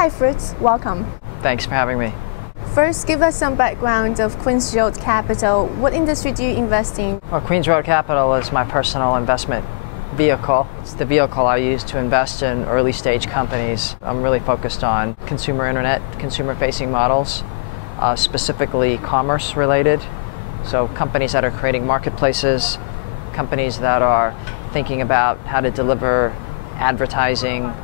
Hi Fritz, welcome. Thanks for having me. First, give us some background of Queen's Road Capital. What industry do you invest in? Well, Queen's Road Capital is my personal investment vehicle. It's the vehicle I use to invest in early stage companies. I'm really focused on consumer internet, consumer facing models, specifically commerce related. So companies that are creating marketplaces, companies that are thinking about how to deliver advertising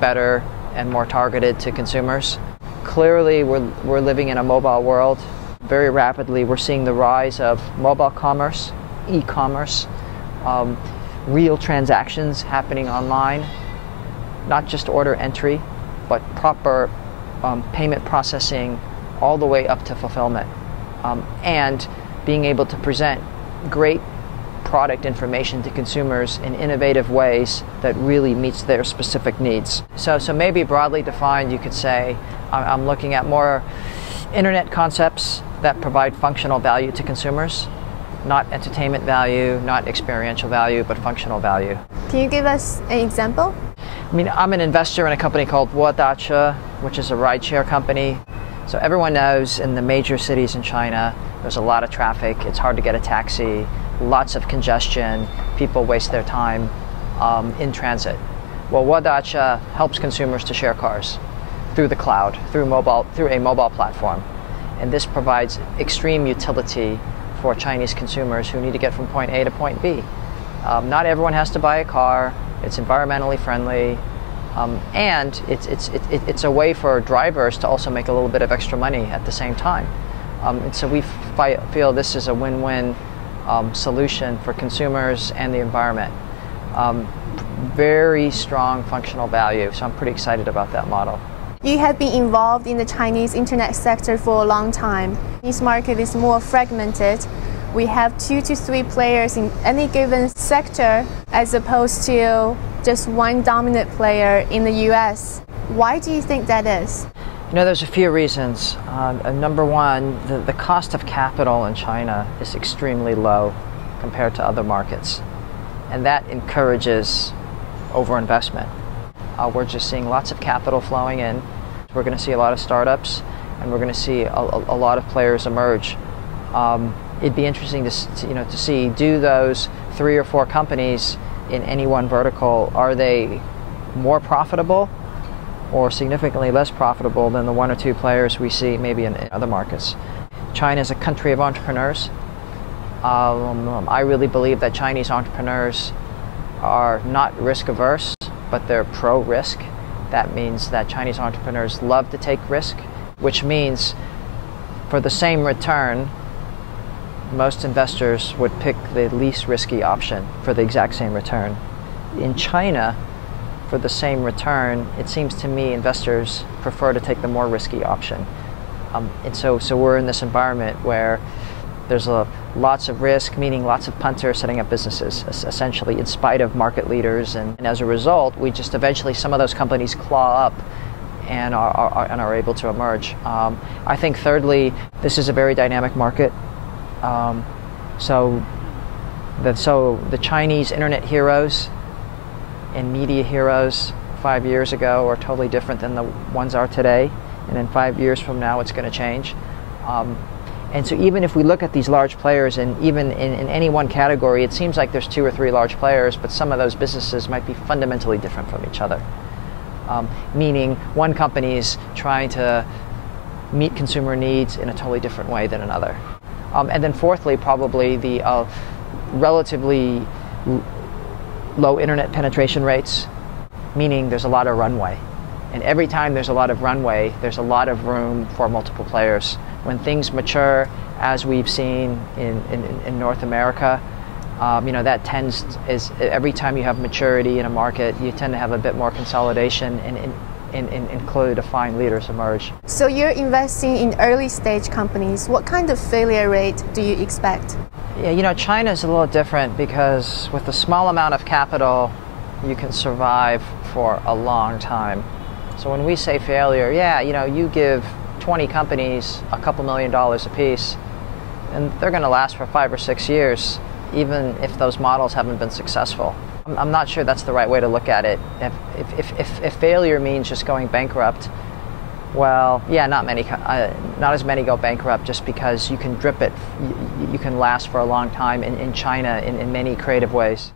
better and more targeted to consumers. Clearly, we're living in a mobile world. Very rapidly, we're seeing the rise of mobile commerce, e-commerce, real transactions happening online, not just order entry, but proper payment processing all the way up to fulfillment, and being able to present great product information to consumers in innovative ways that really meets their specific needs. So maybe broadly defined, you could say I'm looking at more internet concepts that provide functional value to consumers, not entertainment value, not experiential value, but functional value. Can you give us an example? I mean, I'm an investor in a company called Wache, which is a rideshare company. So everyone knows in the major cities in China, there's a lot of traffic. It's hard to get a taxi, lots of congestion, people waste their time in transit. Well, Wache helps consumers to share cars through the cloud, through a mobile platform. And this provides extreme utility for Chinese consumers who need to get from point A to point B. Not everyone has to buy a car. It's environmentally friendly. And it's a way for drivers to also make a little bit of extra money at the same time. And so we feel this is a win-win solution for consumers and the environment. Very strong functional value, so I'm pretty excited about that model. You have been involved in the Chinese internet sector for a long time. This market is more fragmented. We have 2 to 3 players in any given sector as opposed to just one dominant player in the US. Why do you think that is? You know, there's a few reasons. Number one, the cost of capital in China is extremely low compared to other markets, and that encourages overinvestment. We're just seeing lots of capital flowing in. We're going to see a lot of startups, and we're going to see a lot of players emerge. It'd be interesting to see, do those 3 or 4 companies in any one vertical, are they more profitable or significantly less profitable than the 1 or 2 players we see maybe in other markets? China is a country of entrepreneurs. I really believe that Chinese entrepreneurs are not risk averse, but they're pro-risk. That means that Chinese entrepreneurs love to take risk, which means for the same return, most investors would pick the least risky option for the exact same return. In China, for the same return, it seems to me investors prefer to take the more risky option. And so we're in this environment where there's lots of risk, meaning lots of punters setting up businesses, essentially, in spite of market leaders. And as a result, we just eventually, some of those companies claw up and are able to emerge. I think thirdly, this is a very dynamic market. So the Chinese internet heroes and media heroes 5 years ago are totally different than the ones are today. And in 5 years from now, it's going to change. And so even if we look at these large players, and even in any one category, it seems like there's 2 or 3 large players, but some of those businesses might be fundamentally different from each other. Meaning one company is trying to meet consumer needs in a totally different way than another. And then fourthly, probably the relatively low internet penetration rates, meaning there's a lot of runway. And every time there's a lot of runway, there's a lot of room for multiple players. When things mature, as we've seen in North America, that is every time you have maturity in a market, you tend to have a bit more consolidation and clearly defined leaders emerge. So you're investing in early stage companies. What kind of failure rate do you expect? Yeah, China is a little different because with a small amount of capital, you can survive for a long time. So when we say failure, you give 20 companies a couple $1 million a piece, and they're going to last for 5 or 6 years, even if those models haven't been successful. I'm not sure that's the right way to look at it. If failure means just going bankrupt, Well, yeah, not as many go bankrupt just because you can drip it. You can last for a long time in China in many creative ways.